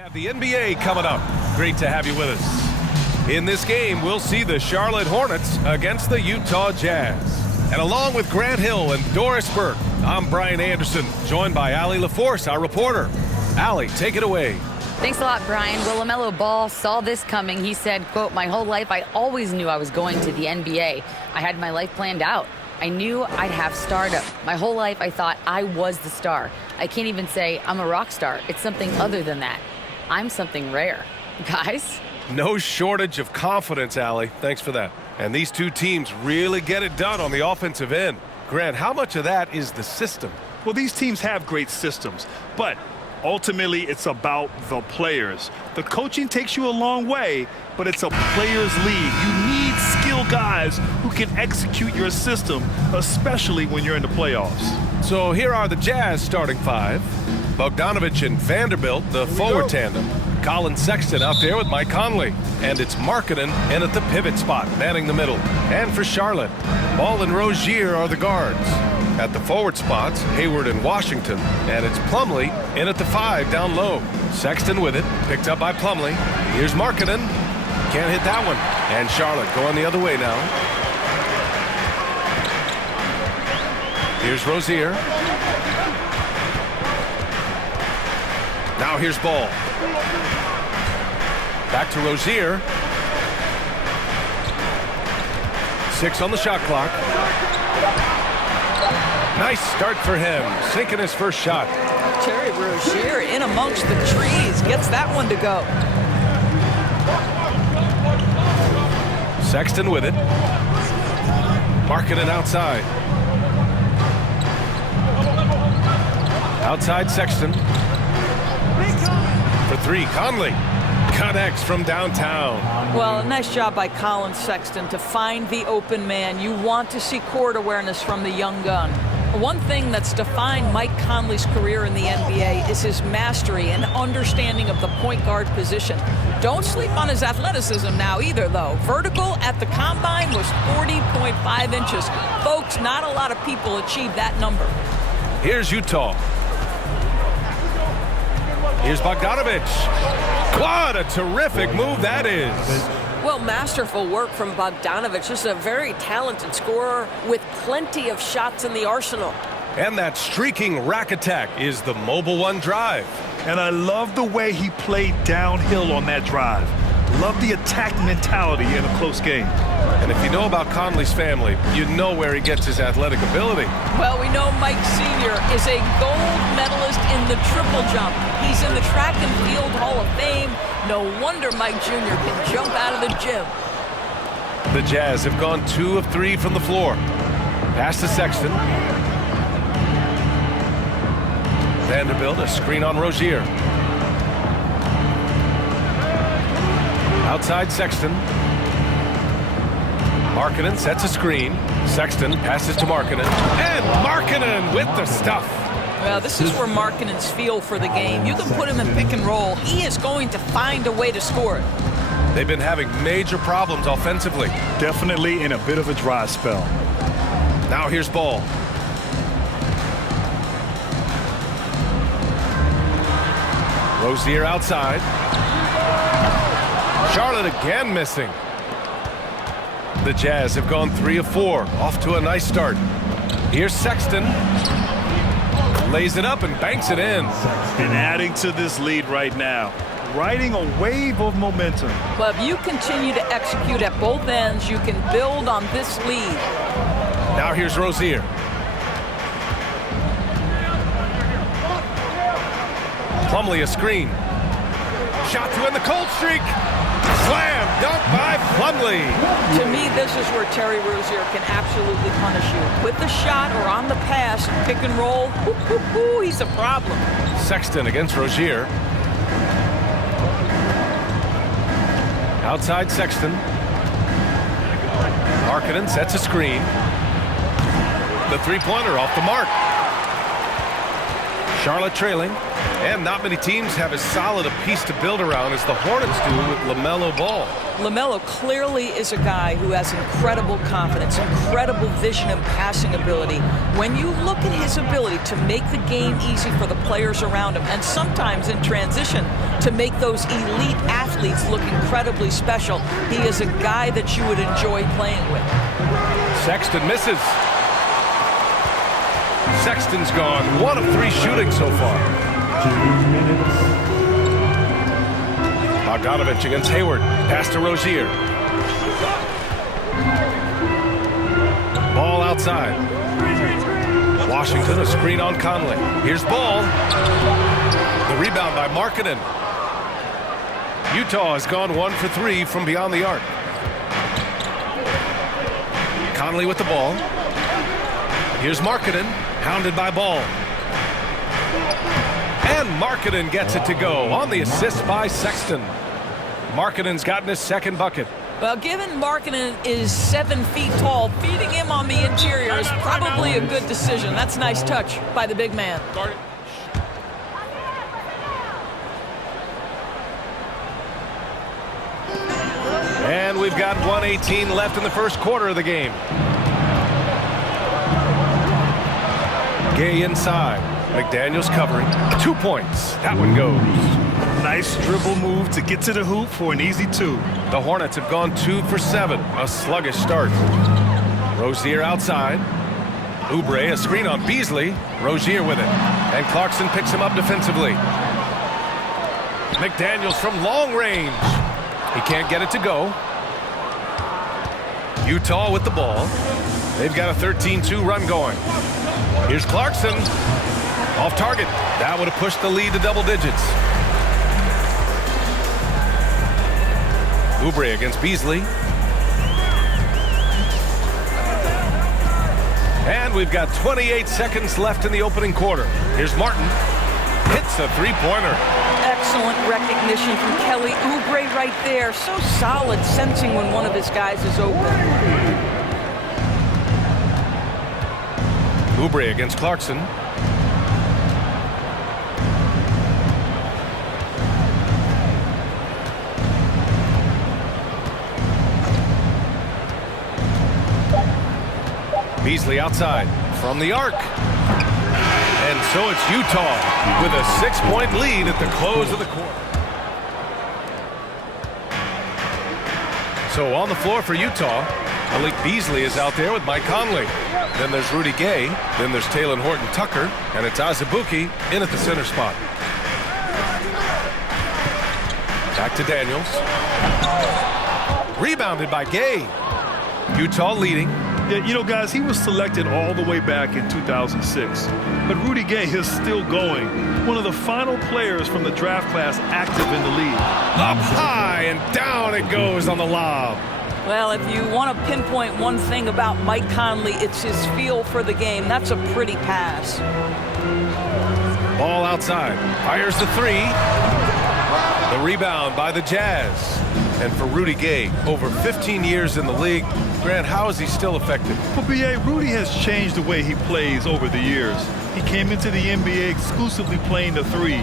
Have the NBA coming up. Great to have you with us. In this game, we'll see the Charlotte Hornets against the Utah Jazz. And along with Grant Hill and Doris Burke, I'm Brian Anderson, joined by Allie LaForce, our reporter. Allie, take it away. Thanks a lot, Brian. Well, LaMelo Ball saw this coming. He said, quote, "My whole life, I always knew I was going to the NBA. I had my life planned out. I knew I'd have stardom. My whole life, I thought I was the star. I can't even say I'm a rock star. It's something other than that. I'm something rare." Guys? No shortage of confidence, Allie. Thanks for that. And these two teams really get it done on the offensive end. Grant, how much of that is the system? Well, these teams have great systems, but ultimately it's about the players. The coaching takes you a long way, but it's a players' league. You need skilled guys who can execute your system, especially when you're in the playoffs. So here are the Jazz starting five. Bogdanovich and Vanderbilt, the forward tandem. Colin Sexton out there with Mike Conley. And it's Markkanen in at the pivot spot, manning the middle. And for Charlotte, Ball and Rozier are the guards. At the forward spots, Hayward and Washington. And it's Plumlee in at the 5 down low. Sexton with it, picked up by Plumlee. Here's Markkanen. Can't hit that one. And Charlotte going the other way now. Here's Rozier. Now here's Ball. Back to Rozier. 6 on the shot clock. Nice start for him, sinking his first shot. Terry Rozier in amongst the trees, gets that one to go. Sexton with it. Markkanen outside. Outside Sexton. For 3, Conley connects from downtown. Well, nice job by Colin Sexton to find the open man. You want to see court awareness from the young gun. One thing that's defined Mike Conley's career in the NBA is his mastery and understanding of the point guard position. Don't sleep on his athleticism now either, though. Vertical at the combine was 40.5 inches. Folks, not a lot of people achieve that number. Here's Utah. Here's Bogdanovich. What a terrific move that is. Well, masterful work from Bogdanovich. Just a very talented scorer with plenty of shots in the arsenal. And that streaking rack attack is the Mobile One drive. And I love the way he played downhill on that drive. Love the attack mentality in a close game. And if you know about Conley's family, you know where he gets his athletic ability. Well, we know Mike Sr. is a gold medalist in the triple jump. He's in the Track and Field Hall of Fame. No wonder Mike Jr. can jump out of the gym. The Jazz have gone 2 of 3 from the floor. Pass to Sexton. Vanderbilt, a screen on Rozier. Outside Sexton. Markkanen sets a screen. Sexton passes to Markkanen. And Markkanen with the stuff. Well, this is where Markkanen's feel for the game. You can put him in pick and roll. He is going to find a way to score it. They've been having major problems offensively. Definitely in a bit of a dry spell. Now here's Ball. Rozier outside. Charlotte again missing. The Jazz have gone 3 of 4, off to a nice start. Here's Sexton. Lays it up and banks it in. And adding to this lead right now. Riding a wave of momentum. Well, if you continue to execute at both ends, you can build on this lead. Now here's Rozier. Plumlee a screen. Shot to end the cold streak. Slam dunk by Plumlee. To me, this is where Terry Rozier can absolutely punish you. With the shot or on the pass, pick and roll, he's a problem. Sexton against Rozier. Outside Sexton. Markkanen sets a screen. The three-pointer off the mark. Charlotte trailing. And not many teams have as solid a piece to build around as the Hornets do with LaMelo Ball. LaMelo clearly is a guy who has incredible confidence, incredible vision and passing ability. When you look at his ability to make the game easy for the players around him, and sometimes in transition to make those elite athletes look incredibly special, he is a guy that you would enjoy playing with. Sexton misses. Sexton's gone 1 of 3 shooting so far. 2 minutes. Bogdanovich against Hayward. Pass to Rozier. Ball outside. Washington, a screen on Conley. Here's Ball. The rebound by Markkanen. Utah has gone 1 for 3 from beyond the arc. Conley with the ball. Here's Markkanen, hounded by Ball. And Markkanen gets it to go on the assist by Sexton. Markkanen's gotten his second bucket. Well, given Markkanen is 7 feet tall, feeding him on the interior is probably a good decision. That's a nice touch by the big man. And we've got 1:18 left in the first quarter of the game. Gay inside. McDaniels covering. 2 points. That one goes. Nice dribble move to get to the hoop for an easy 2. The Hornets have gone 2 for 7. A sluggish start. Rozier outside. Oubre, a screen on Beasley. Rozier with it. And Clarkson picks him up defensively. McDaniels from long range. He can't get it to go. Utah with the ball. They've got a 13-2 run going. Here's Clarkson. Off target. That would have pushed the lead to double digits. Oubre against Beasley. And we've got 28 seconds left in the opening quarter. Here's Martin. Hits a three-pointer. Excellent recognition from Kelly Oubre right there. So solid, sensing when one of his guys is open. Oubre against Clarkson. Beasley outside from the arc. And so it's Utah with a 6-point lead at the close of the quarter. So on the floor for Utah, Malik Beasley is out there with Mike Conley. Then there's Rudy Gay. Then there's Talen Horton-Tucker. And it's Azubuike in at the center spot. Back to Daniels. Rebounded by Gay. Utah leading. Yeah, you know, guys, he was selected all the way back in 2006. But Rudy Gay is still going. One of the final players from the draft class active in the league. Up high and down it goes on the lob. Well, if you want to pinpoint one thing about Mike Conley, it's his feel for the game. That's a pretty pass. Ball outside. Fires the three. The rebound by the Jazz. And for Rudy Gay, over 15 years in the league, Grant, how is he still effective? Well, B.A., Rudy has changed the way he plays over the years. He came into the NBA exclusively playing the three.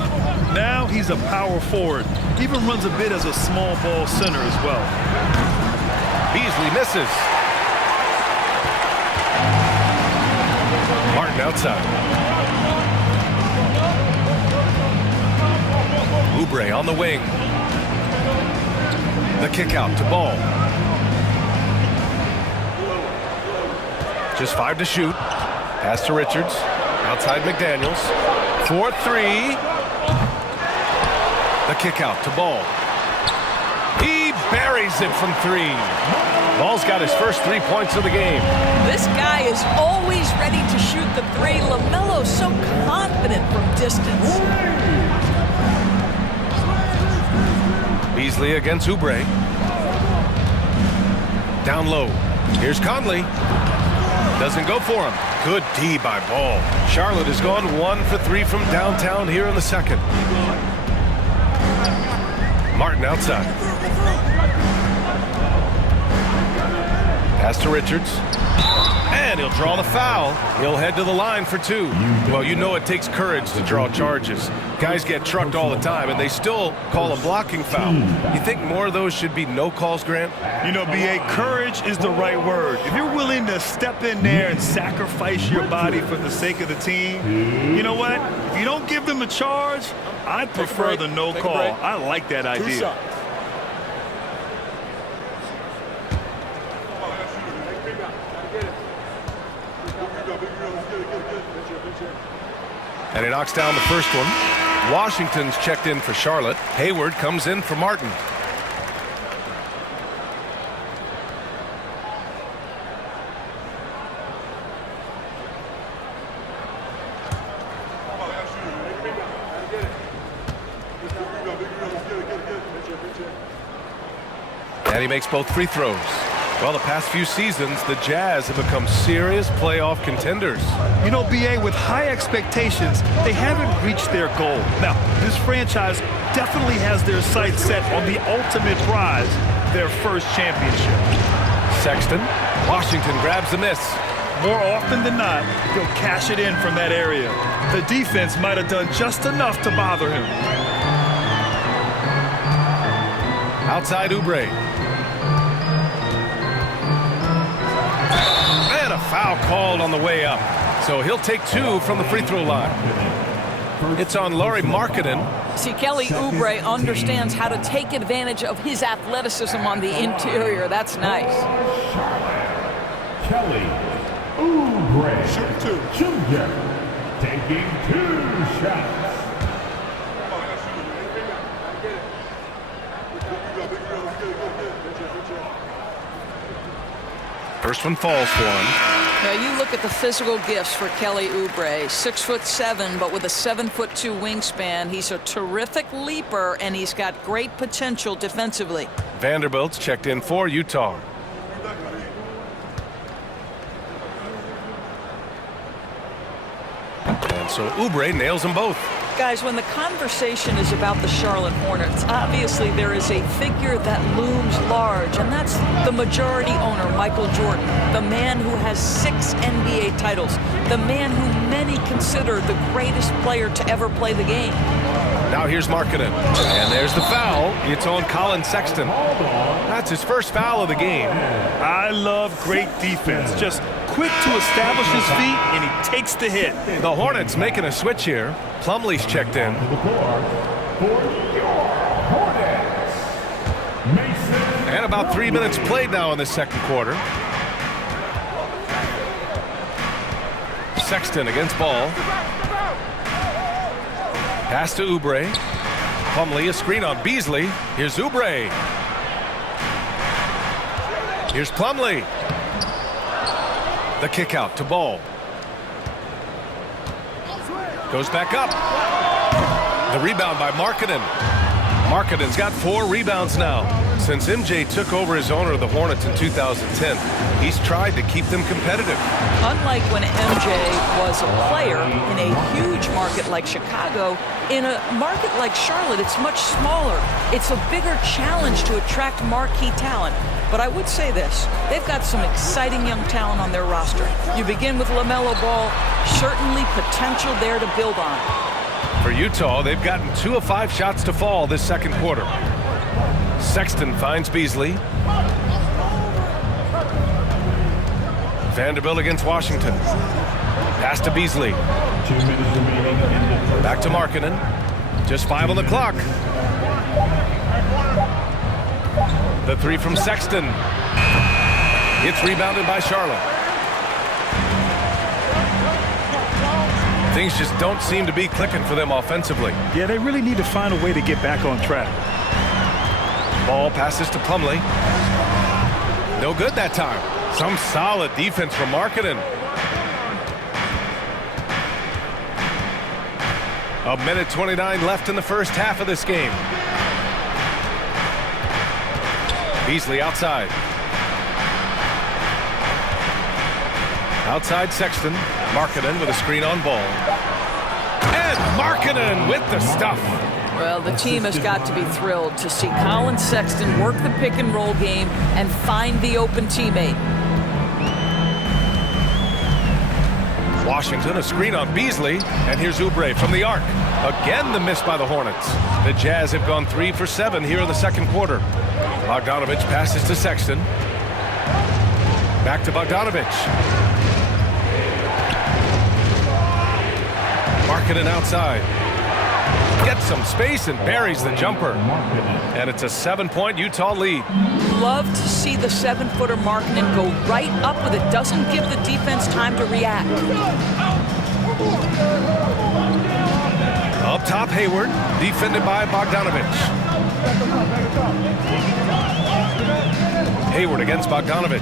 Now he's a power forward. He even runs a bit as a small ball center as well. Beasley misses. Martin outside. Oubre on the wing. The kick out to Ball. Just 5 to shoot. Pass to Richards. Outside McDaniels. 4-3. The kick out to Ball. He buries it from 3. Ball's got his first 3 points of the game. This guy is always ready to shoot the 3. LaMelo's so confident from distance. Beasley against Oubre. Down low. Here's Conley. Doesn't go for him. Good D by Ball. Charlotte has gone 1 for 3 from downtown here in the second. Martin outside. Pass to Richards. And And he'll draw the foul. He'll head to the line for 2. Well, you know it takes courage to draw charges. Guys get trucked all the time, and they still call a blocking foul. You think more of those should be no calls, Grant? You know, B.A., courage is the right word. If you're willing to step in there and sacrifice your body for the sake of the team, you know what? If you don't give them a charge, I prefer the no call. I like that idea. And he knocks down the first one. Washington's checked in for Charlotte. Hayward comes in for Martin. And he makes both free throws. Well, the past few seasons, the Jazz have become serious playoff contenders. You know, B.A., with high expectations, they haven't reached their goal. Now, this franchise definitely has their sights set on the ultimate prize, their first championship. Sexton, Washington grabs the miss. More often than not, he'll cash it in from that area. The defense might have done just enough to bother him. Outside Oubre. And a foul called on the way up. So he'll take 2 from the free throw line. It's on Lauri Markkanen. See, Kelly Oubre understands how to take advantage of his athleticism on the interior. That's nice. Kelly Oubre. Junior taking 2 shots. First one falls for him. Now you look at the physical gifts for Kelly Oubre. 6'7", but with a 7'2" wingspan. He's a terrific leaper, and he's got great potential defensively. Vanderbilt's checked in for Utah. And so Oubre nails them both. Guys, when the conversation is about the Charlotte Hornets, obviously there is a figure that looms large, and that's the majority owner, Michael Jordan, the man who has 6 NBA titles, the man who many consider the greatest player to ever play the game. Now here's Markkanen. And there's the foul. It's on Colin Sexton. That's his first foul of the game. I love great defense. Just quick to establish his feet, and he takes the hit. The Hornets making a switch here. Plumlee's checked in. And about 3 minutes played now in the second quarter. Sexton against Ball. Pass to Oubre. Plumlee, a screen on Beasley. Here's Oubre. Here's Plumlee. The kick out to Ball. Goes back up. The rebound by Markkanen. Markkanen's got 4 rebounds now. Since MJ took over as owner of the Hornets in 2010, he's tried to keep them competitive. Unlike when MJ was a player in a huge market like Chicago, in a market like Charlotte, it's much smaller. It's a bigger challenge to attract marquee talent. But I would say this, they've got some exciting young talent on their roster. You begin with LaMelo Ball, certainly potential there to build on. For Utah, they've gotten 2 of 5 shots to fall this second quarter. Sexton finds Beasley. Vanderbilt against Washington. Pass to Beasley. 2 minutes remaining in the Back to Markkanen. Just 5 on the clock. The 3 from Sexton. It's rebounded by Charlotte. Things just don't seem to be clicking for them offensively. Yeah, they really need to find a way to get back on track. Ball passes to Plumlee. No good that time. Some solid defense from Markkanen. A minute 29 left in the first half of this game. Beasley outside. Outside Sexton. Markkanen with a screen on Ball. And Markkanen with the stuff. Well, the team has got to be thrilled to see Colin Sexton work the pick and roll game and find the open teammate. Washington, a screen on Beasley, and here's Oubre from the arc. Again, the miss by the Hornets. The Jazz have gone 3 for 7 here in the second quarter. Bogdanovich passes to Sexton. Back to Bogdanovich. Markkanen outside. Gets some space and buries the jumper. And it's a 7-point Utah lead. Love to see the 7-footer Markkanen go right up with it. Doesn't give the defense time to react. Up top, Hayward, defended by Bogdanovich. Hayward against Bogdanovich.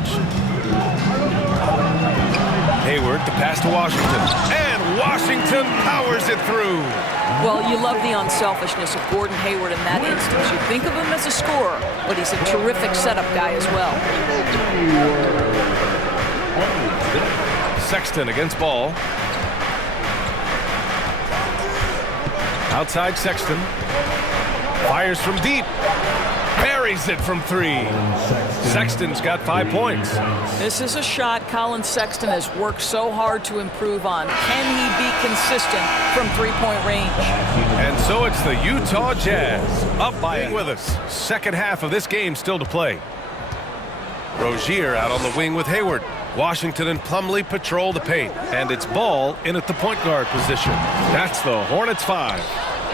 Hayward, the pass to Washington. And Washington powers it through. Well, you love the unselfishness of Gordon Hayward in that instance. You think of him as a scorer, but he's a terrific setup guy as well. Sexton against Ball. Outside Sexton. Fires from deep. Buries it from 3. Sexton's got 5 points. This is a shot Colin Sexton has worked so hard to improve on. Can he be consistent from 3-point range? And so it's the Utah Jazz up by with us. Second half of this game still to play. Rozier out on the wing with Hayward. Washington and Plumlee patrol the paint. And it's Ball in at the point guard position. That's the Hornets 5.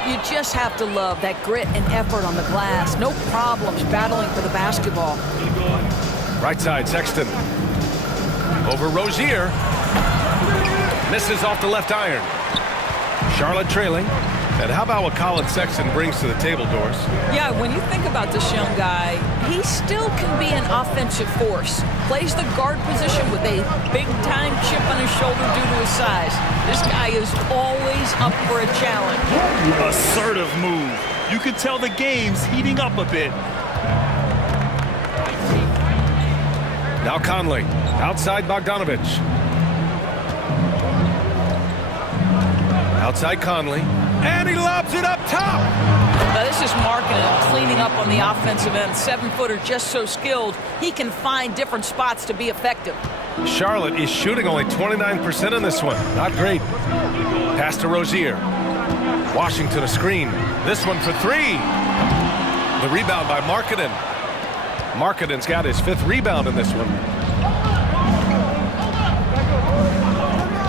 You just have to love that grit and effort on the glass. No problems battling for the basketball. Right side, Sexton. Over Rozier. Misses off the left iron. Charlotte trailing. And how about what Colin Sexton brings to the table, Doris? Yeah, when you think about this young guy, he still can be an offensive force. Plays the guard position with a big-time chip on his shoulder due to his size. This guy is always up for a challenge. Assertive move. You can tell the game's heating up a bit. Now Conley, outside Bogdanovich. Outside Conley. And he lobs it up top. Now this is Markkanen cleaning up on the offensive end. 7-footer just so skilled, he can find different spots to be effective. Charlotte is shooting only 29% in this one. Not great. Pass to Rozier. Washington a screen. This one for 3. The rebound by Markkanen. Markkanen's got his 5th rebound in this one.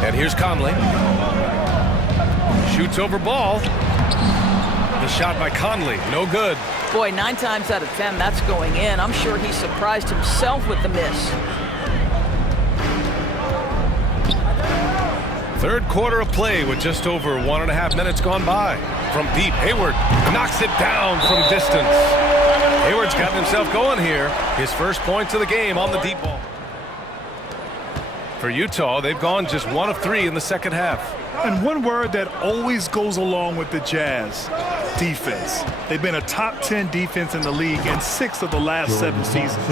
And here's Conley. Shoots over Ball. The shot by Conley, no good. Boy, 9 times out of 10, that's going in. I'm sure he surprised himself with the miss. Third quarter of play with just over 1.5 minutes gone by. From deep, Hayward knocks it down from distance. Hayward's gotten himself going here. His first points of the game on the deep ball. For Utah, they've gone just 1 of 3 in the second half. And one word that always goes along with the Jazz, defense. They've been a top 10 defense in the league in 6 of the last 7 seasons.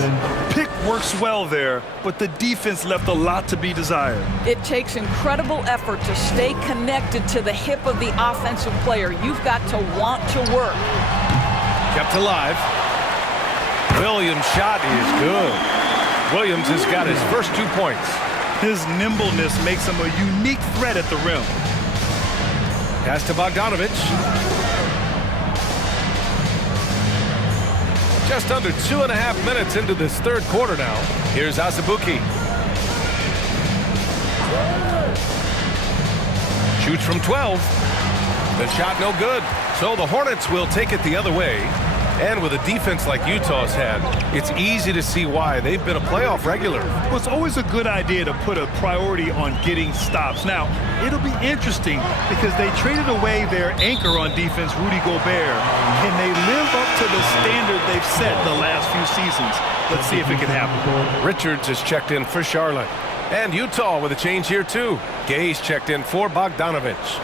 Pick works well there, but the defense left a lot to be desired. It takes incredible effort to stay connected to the hip of the offensive player. You've got to want to work. Kept alive. Williams' shot is good. Williams has got his first 2 points. His nimbleness makes him a unique threat at the rim. Pass to Bogdanovich. Just under 2.5 minutes into this third quarter now. Here's Azubuike. Shoots from 12. The shot no good. So the Hornets will take it the other way. And with a defense like Utah's had, it's easy to see why they've been a playoff regular. Well, it's always a good idea to put a priority on getting stops. Now, it'll be interesting because they traded away their anchor on defense, Rudy Gobert. Can they live up to the standard they've set the last few seasons? Let's see if it can happen. Richards is checked in for Charlotte. And Utah with a change here, too. Gay's checked in for Bogdanovich.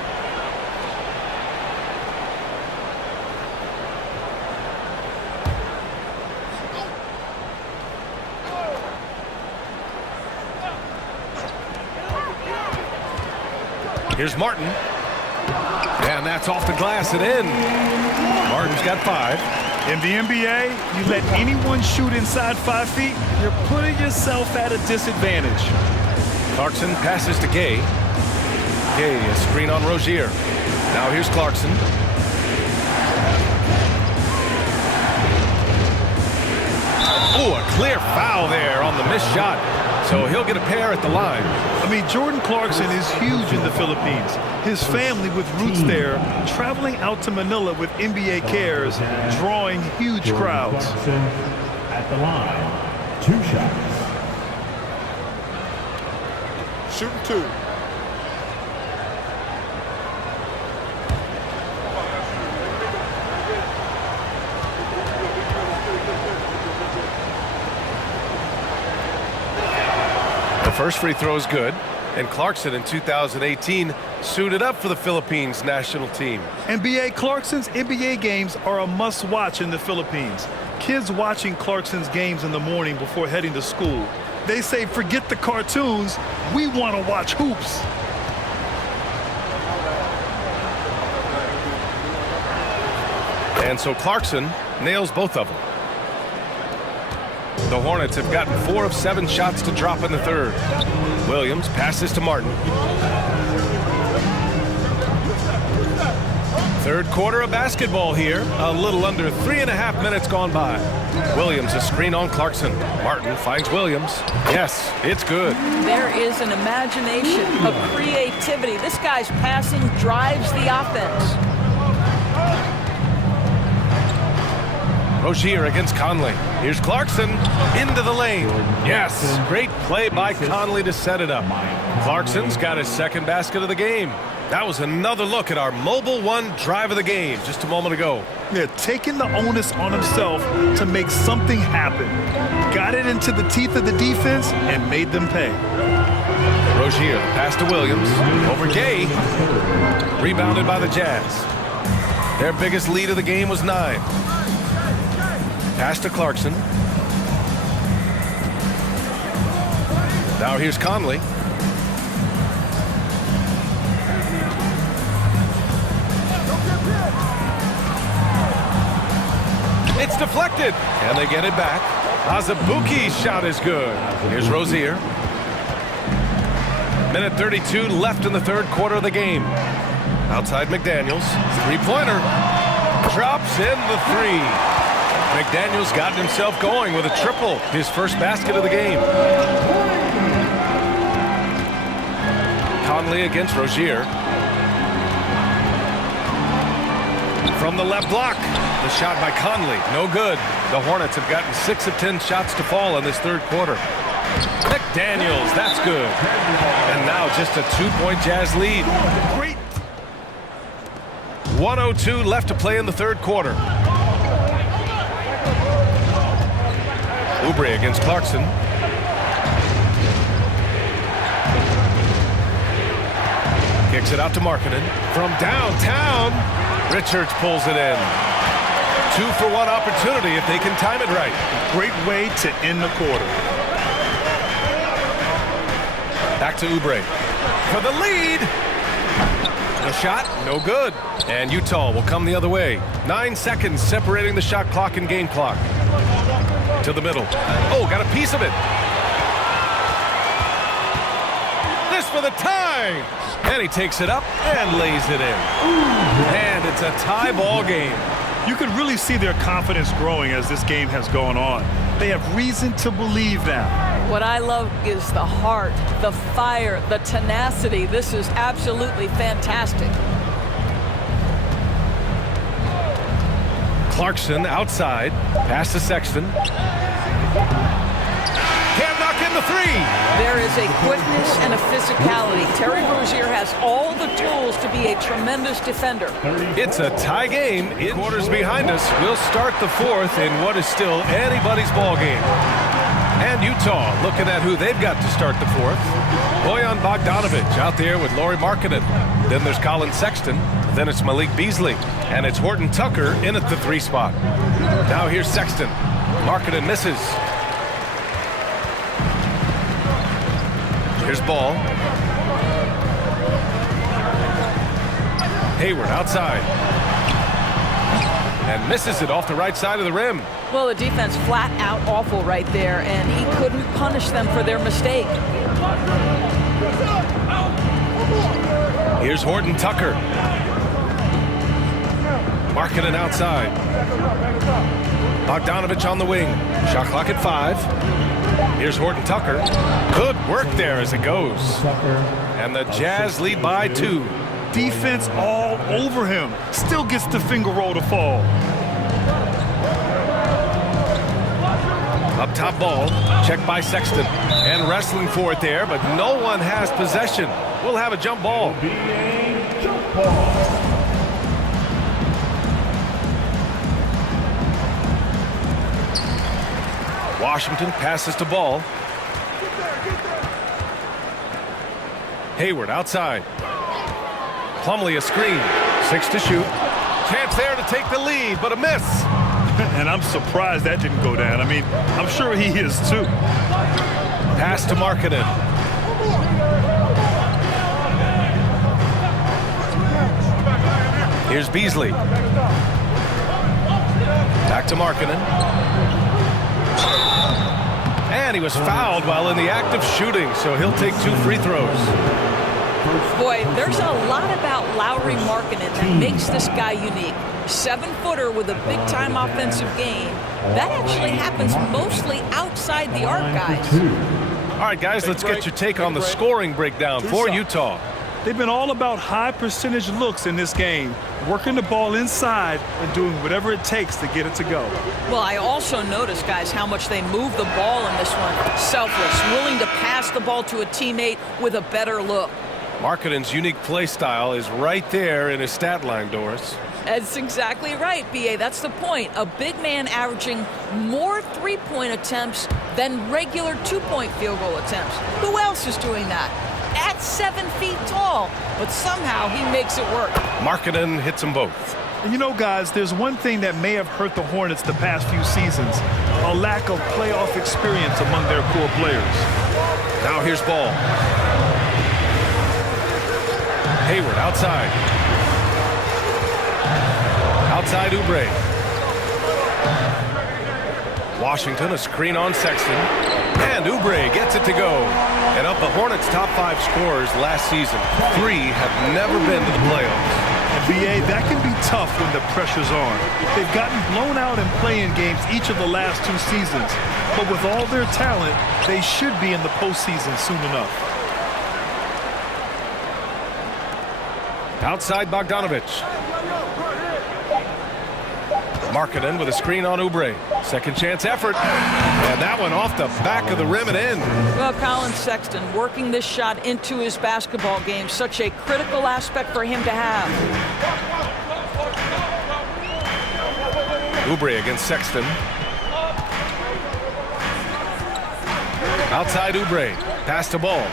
Here's Martin. And that's off the glass and in. Martin's got 5. In the NBA, you let anyone shoot inside 5 feet, you're putting yourself at a disadvantage. Clarkson passes to Gay. Gay, a screen on Rozier. Now here's Clarkson. Oh, a clear foul there on the missed shot. So he'll get a pair at the line. I mean, Jordan Clarkson is huge in the Philippines. His family with roots there, traveling out to Manila with NBA cares, drawing huge crowds. Clarkson at the line. 2 shots. Shooting 2. The first free throw is good, and Clarkson in 2018 suited up for the Philippines national team. NBA Clarkson's NBA games are a must-watch in the Philippines. Kids watching Clarkson's games in the morning before heading to school. They say, forget the cartoons, we want to watch hoops. And so Clarkson nails both of them. The Hornets have gotten 4 of 7 shots to drop in the third. Williams passes to Martin. Third quarter of basketball here. A little under 3.5 minutes gone by. Williams a screen on Clarkson. Martin finds Williams. Yes, it's good. There is an imagination, a creativity. This guy's passing drives the offense. Rozier against Conley. Here's Clarkson into the lane. Yes, great play by Conley to set it up. Clarkson's got his second basket of the game. That was another look at our Mobile One drive of the game just a moment ago. Yeah, taking the onus on himself to make something happen. Got it into the teeth of the defense and made them pay. Rozier, pass to Williams. Over Gay. Rebounded by the Jazz. Their biggest lead of the game was 9. Pass to Clarkson. Now here's Conley. It's deflected, and they get it back. Azubuike's shot is good. Here's Rozier. Minute 32 left in the third quarter of the game. Outside McDaniels, three-pointer. Drops in the 3. McDaniels gotten himself going with a triple, his first basket of the game. Conley against Rozier. From the left block, the shot by Conley, no good. The Hornets have gotten 6 of 10 shots to fall in this third quarter. McDaniels, that's good. And now just a 2-point Jazz lead. Great. 1:02 left to play in the third quarter. Oubre against Clarkson. Kicks it out to Markkanen. From downtown, Richards pulls it in. 2-for-1 opportunity if they can time it right. Great way to end the quarter. Back to Oubre. For the lead. The shot, no good. And Utah will come the other way. 9 seconds separating the shot clock and game clock. To the middle. Oh, got a piece of it. This for the tie. And he takes it up and lays it in. And it's a tie ball game. You can really see their confidence growing as this game has gone on. They have reason to believe now. What I love is the heart, the fire, the tenacity. This is absolutely fantastic. Clarkson outside. Pass to Sexton. Can't knock in the 3. There is a quickness and a physicality. Terry Rozier has all the tools to be a tremendous defender. It's a tie game. Quarters behind us. We'll start the fourth in what is still anybody's ball game. And Utah looking at who they've got to start the fourth. Bojan Bogdanovic out there with Lauri Markkanen. Then there's Colin Sexton. Then it's Malik Beasley. And it's Horton Tucker in at the 3 spot. Now here's Sexton. Markkanen misses. Here's Ball. Hayward outside. And misses it off the right side of the rim. Well, the defense flat out awful right there, and he couldn't punish them for their mistake. Here's Horton Tucker. Markkanen outside. Bogdanovich on the wing. Shot clock at 5. Here's Horton Tucker. Good work there as it goes. And the Jazz lead by 2. Defense all over him. Still gets the finger roll to fall. Up top ball. Checked by Sexton. And wrestling for it there, but no one has possession. We'll have a jump ball. Washington passes to Ball. Hayward outside. Plumlee a screen. 6 to shoot. Chance there to take the lead, but a miss. And I'm surprised that didn't go down. I mean, I'm sure he is too. Pass to Markkanen. Here's Beasley. Back to Markkanen. And he was fouled while in the act of shooting, so he'll take 2 free throws. Boy, there's a lot about Lauri Markkanen that makes this guy unique. 7-footer with a big-time offensive game. That actually happens mostly outside the arc, guys. All right, guys, let's get your take on the scoring breakdown for Utah. They've been all about high percentage looks in this game, working the ball inside and doing whatever it takes to get it to go. Well, I also noticed, guys, how much they move the ball in this one. Selfless, willing to pass the ball to a teammate with a better look. Markkanen's unique play style is right there in his stat line, Doris. That's exactly right, B.A. That's the point. A big man averaging more three-point attempts than regular two-point field goal attempts. Who else is doing that? At 7 feet tall, but somehow he makes it work. Markkanen hits them both. And you know, guys, there's one thing that may have hurt the Hornets the past few seasons, a lack of playoff experience among their core players. Now here's Ball. Hayward outside. Outside Oubre. Washington a screen on Sexton. And Oubre gets it to go. And of the Hornets' top 5 scorers last season, 3 have never been to the playoffs. And B.A., that can be tough when the pressure's on. They've gotten blown out in play-in games each of the last 2 seasons. But with all their talent, they should be in the postseason soon enough. Outside Bogdanovich. Markkanen with a screen on Oubre. Second chance effort. And that one off the back of the rim and in. Well, Colin Sexton working this shot into his basketball game. Such a critical aspect for him to have. Oubre against Sexton. Outside Oubre. Pass to Ball.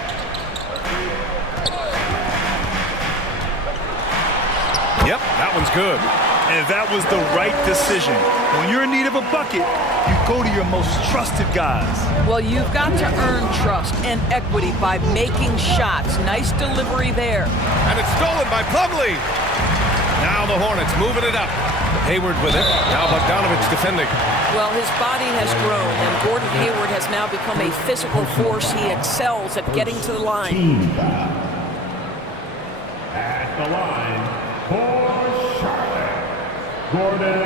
Yep, that one's good. And that was the right decision. When you're in need of a bucket, you go to your most trusted guys. Well, you've got to earn trust and equity by making shots. Nice delivery there. And it's stolen by Plumlee. Now the Hornets moving it up. Hayward with it. Now Bogdanovich defending. Well, his body has grown, and Gordon Hayward has now become a physical force. He excels at getting to the line. At the line for Charlotte, Gordon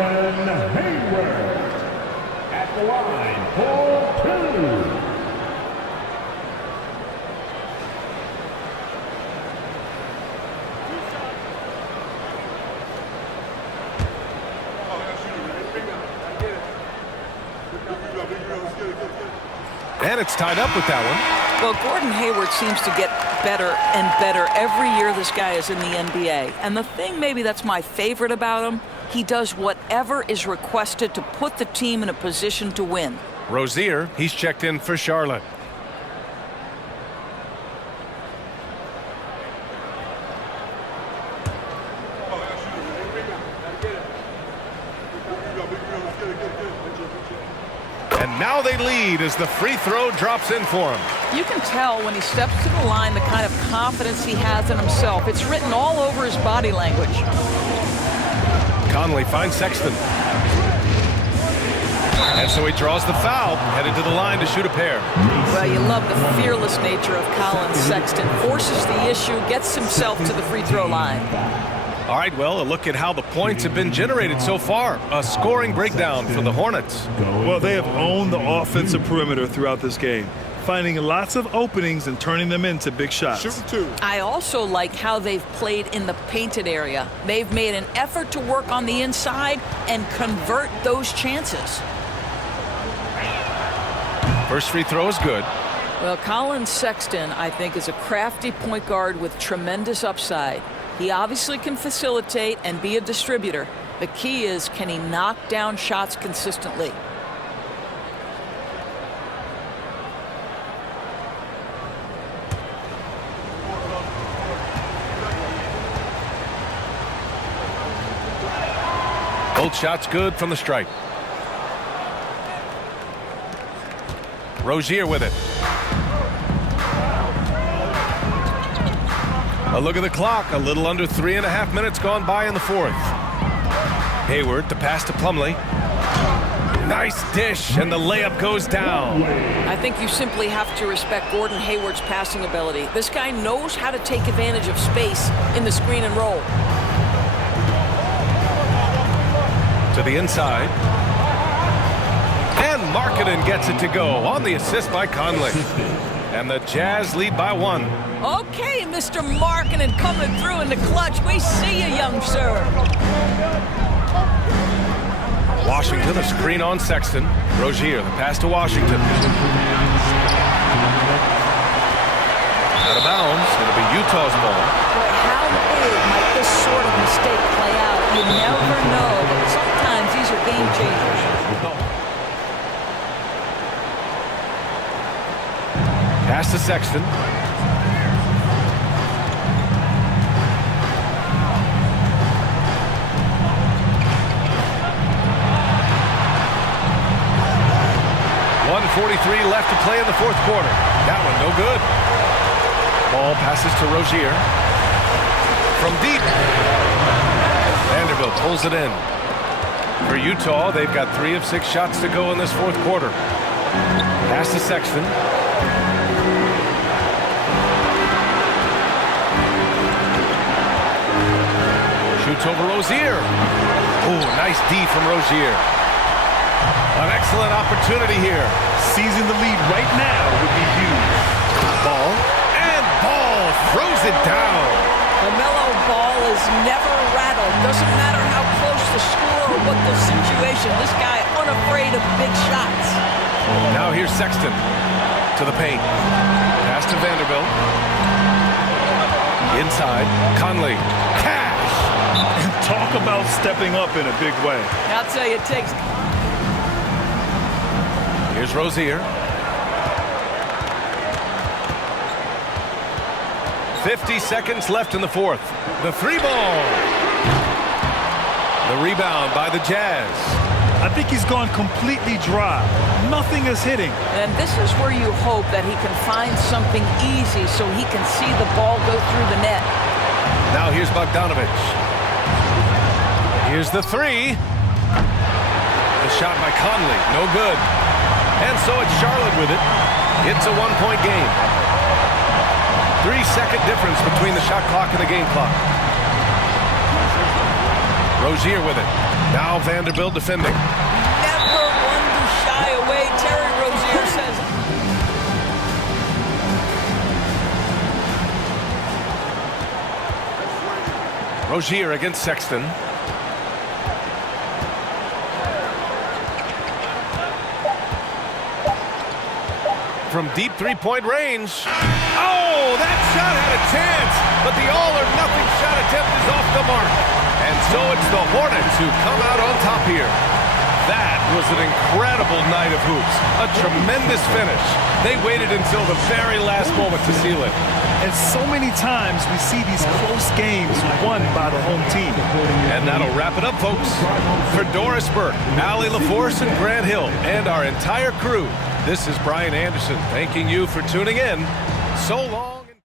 Hayward. At the line for 2. And it's tied up with that one. Well, Gordon Hayward seems to get better and better every year this guy is in the NBA. And the thing maybe that's my favorite about him, he does whatever is requested to put the team in a position to win. Rozier, he's checked in for Charlotte. And now they lead as the free throw drops in for him. You can tell when he steps to the line the kind of confidence he has in himself. It's written all over his body language. Conley finds Sexton. And And so he draws the foul, headed to the line to shoot a pair. Well, you love the fearless nature of Colin Sexton. Forces the issue, gets himself to the free throw line. All right, well, a look at how the points have been generated so far. A scoring breakdown for the Hornets. Well, they have owned the offensive perimeter throughout this game, finding lots of openings and turning them into big shots. Shooting 2. I also like how they've played in the painted area. They've made an effort to work on the inside and convert those chances. First free throw is good. Well, Colin Sexton, I think, is a crafty point guard with tremendous upside. He obviously can facilitate and be a distributor. The key is, can he knock down shots consistently? Both shots good from the stripe. Rozier with it. A look at the clock. A little under 3.5 minutes gone by in the fourth. Hayward to pass to Plumlee. Nice dish, and the layup goes down. I think you simply have to respect Gordon Hayward's passing ability. This guy knows how to take advantage of space in the screen and roll. To the inside. And Markkanen gets it to go on the assist by Conley. And the Jazz lead by 1. Okay, Mr. Markkanen coming through in the clutch. We see you, young sir. Washington, a screen on Sexton. Rozier, the pass to Washington. Out of bounds. It'll be Utah's ball. Boy, how big might this sort of mistake play out? You never know, but sometimes these are game changers. Pass to Sexton. .143 left to play in the fourth quarter. That one no good. Ball passes to Rozier. From deep. Vanderbilt pulls it in. For Utah, they've got 3 of 6 shots to go in this fourth quarter. Pass to Sexton. Shoots over Rozier. Oh, nice D from Rozier. An excellent opportunity here. Seizing the lead right now would be huge. Ball. And Ball throws it down. LaMelo Ball is never rattled. Doesn't matter how close the score or what the situation. This guy unafraid of big shots. Now here's Sexton to the paint. Pass to Vanderbilt. Inside. Conley. Cash. And talk about stepping up in a big way. I'll tell you, it takes... Here's Rozier. 50 seconds left in the fourth. The 3-ball. The rebound by the Jazz. I think he's gone completely dry. Nothing is hitting. And this is where you hope that he can find something easy so he can see the ball go through the net. Now here's Bogdanovich. Here's the 3. The shot by Conley. No good. And so it's Charlotte with it. It's a 1-point game. 3-second difference between the shot clock and the game clock. Rozier with it. Now Vanderbilt defending. Never one to shy away, Terry Rozier says. Rozier against Sexton. From deep 3-point range. Oh, that shot had a chance, but the all-or-nothing shot attempt is off the mark. And so it's the Hornets who come out on top here. That was an incredible night of hoops. A tremendous finish. They waited until the very last moment to seal it. And so many times we see these close games won by the home team. And that'll wrap it up, folks. For Doris Burke, Allie LaForce, and Grant Hill, and our entire crew, this is Brian Anderson thanking you for tuning in. So long.